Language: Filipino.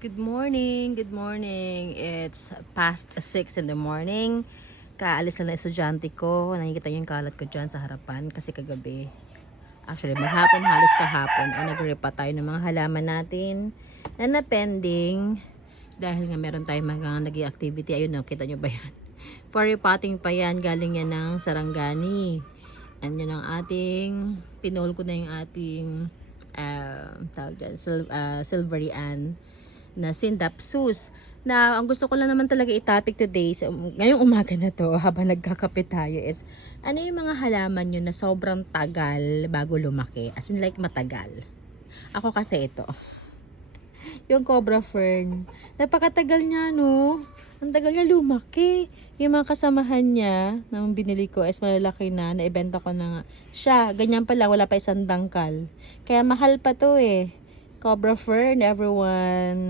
Good morning, good morning. It's past 6 in the morning. Kaalis na ng estudyante ko. Nakikita niyo yung kalat ko dyan sa harapan kasi kagabi. Actually, maghapon, halos kahapon ay nagre-repa tayo ng mga halaman natin na pending dahil nga meron tayong mga naging activity. Ayun na, kita nyo ba yan? For repotting pa yan, galing yan ng Sarangani. And yun ang ating, pinol ko na yung ating tawag dyan, silvery Ann na Sindapsus. Na ang gusto ko lang naman talaga i-topic today ngayong umaga na to habang nagkakape tayo is ano yung mga halaman nyo na sobrang tagal bago lumaki, as in like matagal. Ako kasi ito yung cobra fern, napakatagal niya, no? Ang tagal niya lumaki. Yung mga kasamahan niya nang binili ko is malalaki na, naibenta ko na nga siya, ganyan pala, wala pa isang dangkal, kaya mahal pa to eh. Cobra fern, everyone.